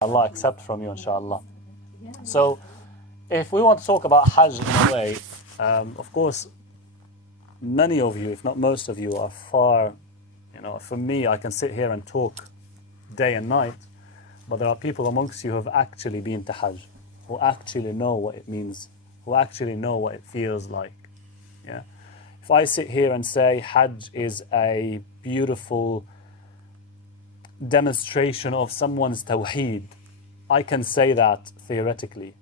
Allah accept from you, inshallah. So, if we want to talk about Hajj in a way, of course, many of you, if not most of you, are far, for me, I can sit here and talk day and night, but there are people amongst you who have actually been to Hajj, who actually know what it means, who actually know what it feels like. Yeah. If I sit here and say Hajj is a beautiful demonstration of someone's tawheed, I can say that theoretically.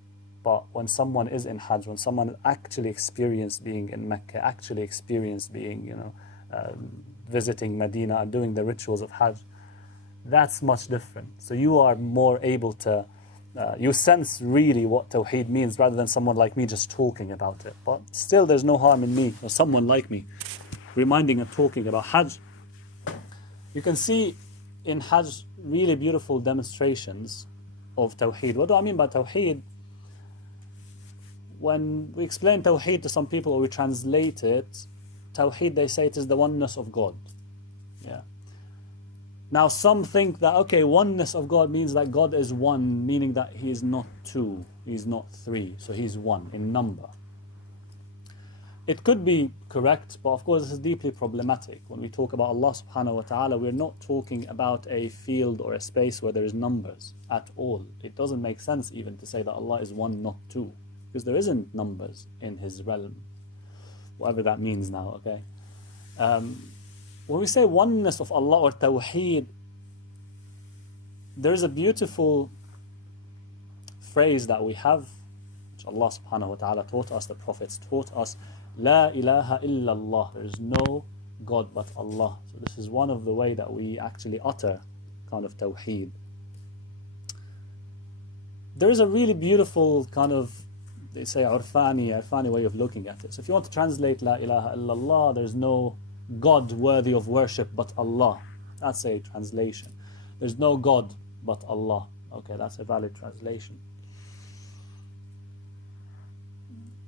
But when someone is in Hajj, when someone actually experienced being in Mecca, actually experienced being, visiting Medina and doing the rituals of Hajj, that's much different. So you are more able to, you sense really what Tawheed means rather than someone like me just talking about it. But still, there's no harm in me or someone like me reminding and talking about Hajj. You can see in Hajj really beautiful demonstrations of Tawheed. What do I mean by Tawheed? When we explain Tawheed to some people or we translate it, Tawheed, they say it is the oneness of God. Yeah. Now some think that, okay, oneness of God means that God is one, meaning that He is not two, He is not three, so He's one in number. It could be correct, but of course this is deeply problematic. When we talk about Allah subhanahu wa ta'ala, we're not talking about a field or a space where there is numbers at all. It doesn't make sense even to say that Allah is one, not two, because there isn't numbers in His realm, whatever that means now, okay? When we say oneness of Allah or Tawheed, there is a beautiful phrase that we have, which Allah subhanahu wa ta'ala taught us, the prophets taught us, La ilaha illallah, there is no God but Allah. So this is one of the way that we actually utter kind of Tawheed. There is a really beautiful kind of, they say Urfani way of looking at it. So if you want to translate La ilaha illallah, there's no God worthy of worship but Allah. That's a translation. There's no God but Allah. Okay, that's a valid translation.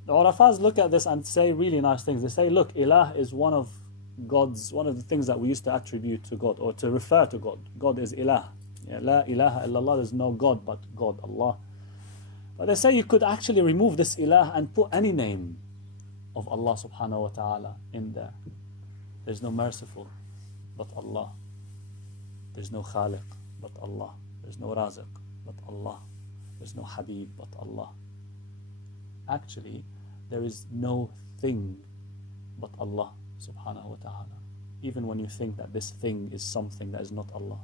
The Urafas look at this and say really nice things. They say, look, Ilah is one of the things that we used to attribute to God or to refer to God. God is Ilah. Yeah, La ilaha illallah, there's no God but God, Allah. But they say you could actually remove this Ilah and put any name of Allah subhanahu wa ta'ala in there. There's no merciful but Allah. There's no Khaliq but Allah. There's no Raziq but Allah. There's no Habib but Allah. Actually, there is no thing but Allah subhanahu wa ta'ala. Even when you think that this thing is something that is not Allah,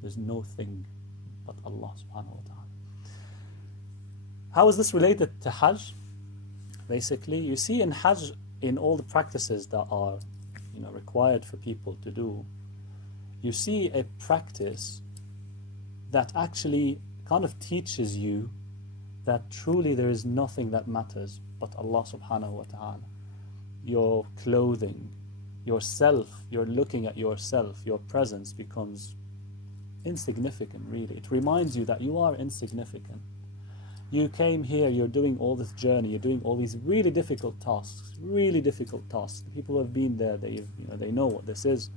there's no thing but Allah subhanahu wa ta'ala. How is this related to Hajj? Basically, you see in Hajj, in all the practices that are required for people to do, you see a practice that actually kind of teaches you that truly there is nothing that matters but Allah subhanahu wa ta'ala. Your clothing, yourself, you're looking at yourself, your presence becomes insignificant really. It reminds you that you are insignificant. You came here, you're doing all this journey, you're doing all these really difficult tasks. The people who have been there, they know what this is.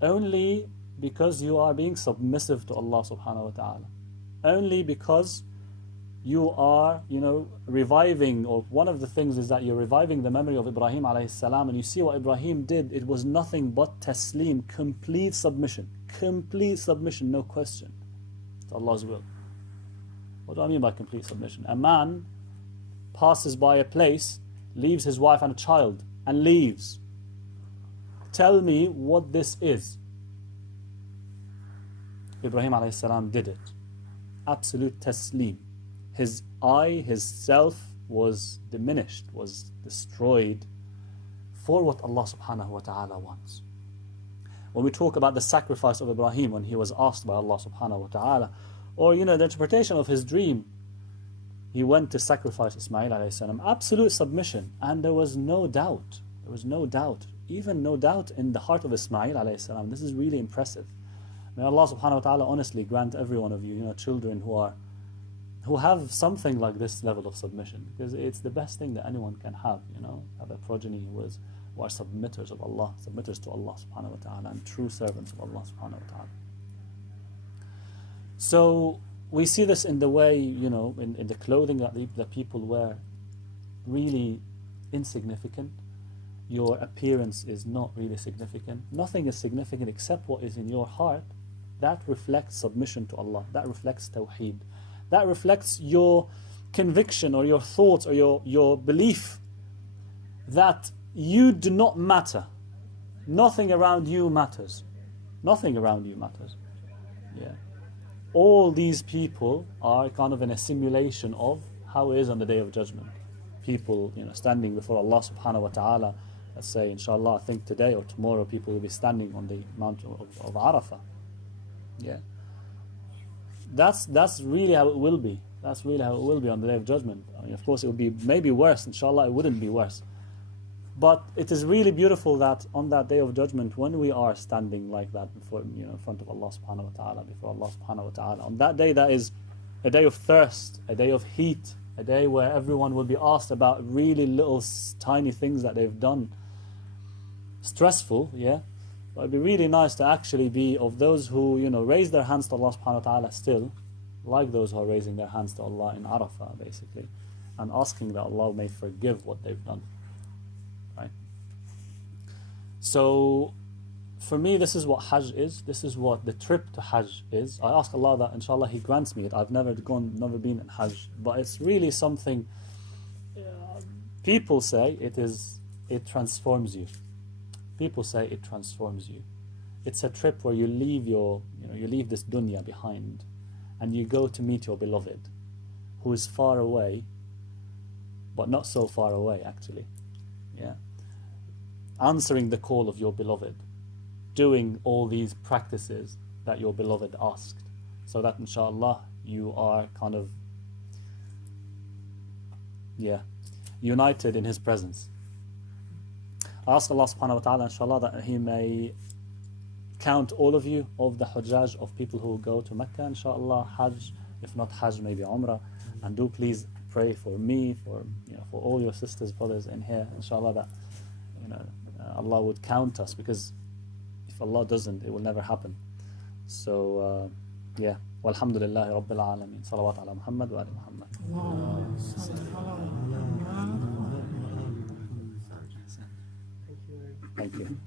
Only because you are being submissive to Allah subhanahu wa ta'ala. Only because you are, reviving, or one of the things is that you're reviving the memory of Ibrahim alayhi salam, and you see what Ibrahim did. It was nothing but taslim, complete submission, no question to Allah's will. What do I mean by complete submission? A man passes by a place, leaves his wife and a child, and leaves. Tell me what this is. Ibrahim alayhi salam did it. Absolute taslim. His his self was diminished, was destroyed for what Allah subhanahu wa ta'ala wants. When we talk about the sacrifice of Ibrahim when he was asked by Allah subhanahu wa ta'ala, or the interpretation of his dream, he went to sacrifice Ismail alayhi salam, absolute submission, and there was no doubt, even no doubt in the heart of Ismail alayhi salam. This is really impressive. May Allah subhanahu wa ta'ala honestly grant every one of you, children who have something like this level of submission, because it's the best thing that anyone can have a progeny who are submitters of Allah, submitters to Allah subhanahu wa ta'ala, and true servants of Allah subhanahu wa ta'ala. So we see this in the way, in the clothing that people wear, really insignificant. Your appearance is not really significant. Nothing is significant except what is in your heart. That reflects submission to Allah. That reflects tawheed. That reflects your conviction or your thoughts or your belief that you do not matter. Nothing around you matters. Nothing around you matters. Yeah. All these people are kind of in a simulation of how it is on the Day of Judgment. People, standing before Allah subhanahu wa ta'ala. Let's say, inshallah, I think today or tomorrow people will be standing on the mountain of Arafah. Yeah. That's really how it will be. That's really how it will be on the Day of Judgment. I mean, of course, it will be maybe worse. Inshallah, it wouldn't be worse. But it is really beautiful that on that Day of Judgment, when we are standing like that before, in front of Allah subhanahu wa ta'ala, before Allah subhanahu wa ta'ala, on that day, that is a day of thirst, a day of heat, a day where everyone will be asked about really little tiny things that they've done. Stressful, yeah. But it'd be really nice to actually be of those who, raise their hands to Allah subhanahu wa ta'ala still, like those who are raising their hands to Allah in Arafah, basically, and asking that Allah may forgive what they've done. Right? So, for me, this is what Hajj is. This is what the trip to Hajj is. I ask Allah that, inshallah, He grants me it. I've never been in Hajj, but it's really something. People say it transforms you. People say it transforms you. It's a trip where you leave you leave this dunya behind, and you go to meet your beloved, who is far away, but not so far away actually. Yeah. Answering the call of your beloved, doing all these practices that your beloved asked, so that inshallah you are kind of united in His presence. I ask Allah subhanahu wa ta'ala, inshallah, that He may count all of you of the Hujjaj, of people who go to Mecca, inshallah, Hajj, if not Hajj, maybe Umrah. And do please pray for me, for all your sisters, brothers in here, inshallah, that Allah would count us, because if Allah doesn't, it will never happen. So walhamdulillahi rabbil alameen. Salawat ala Muhammad wa ali Muhammad. Thank you.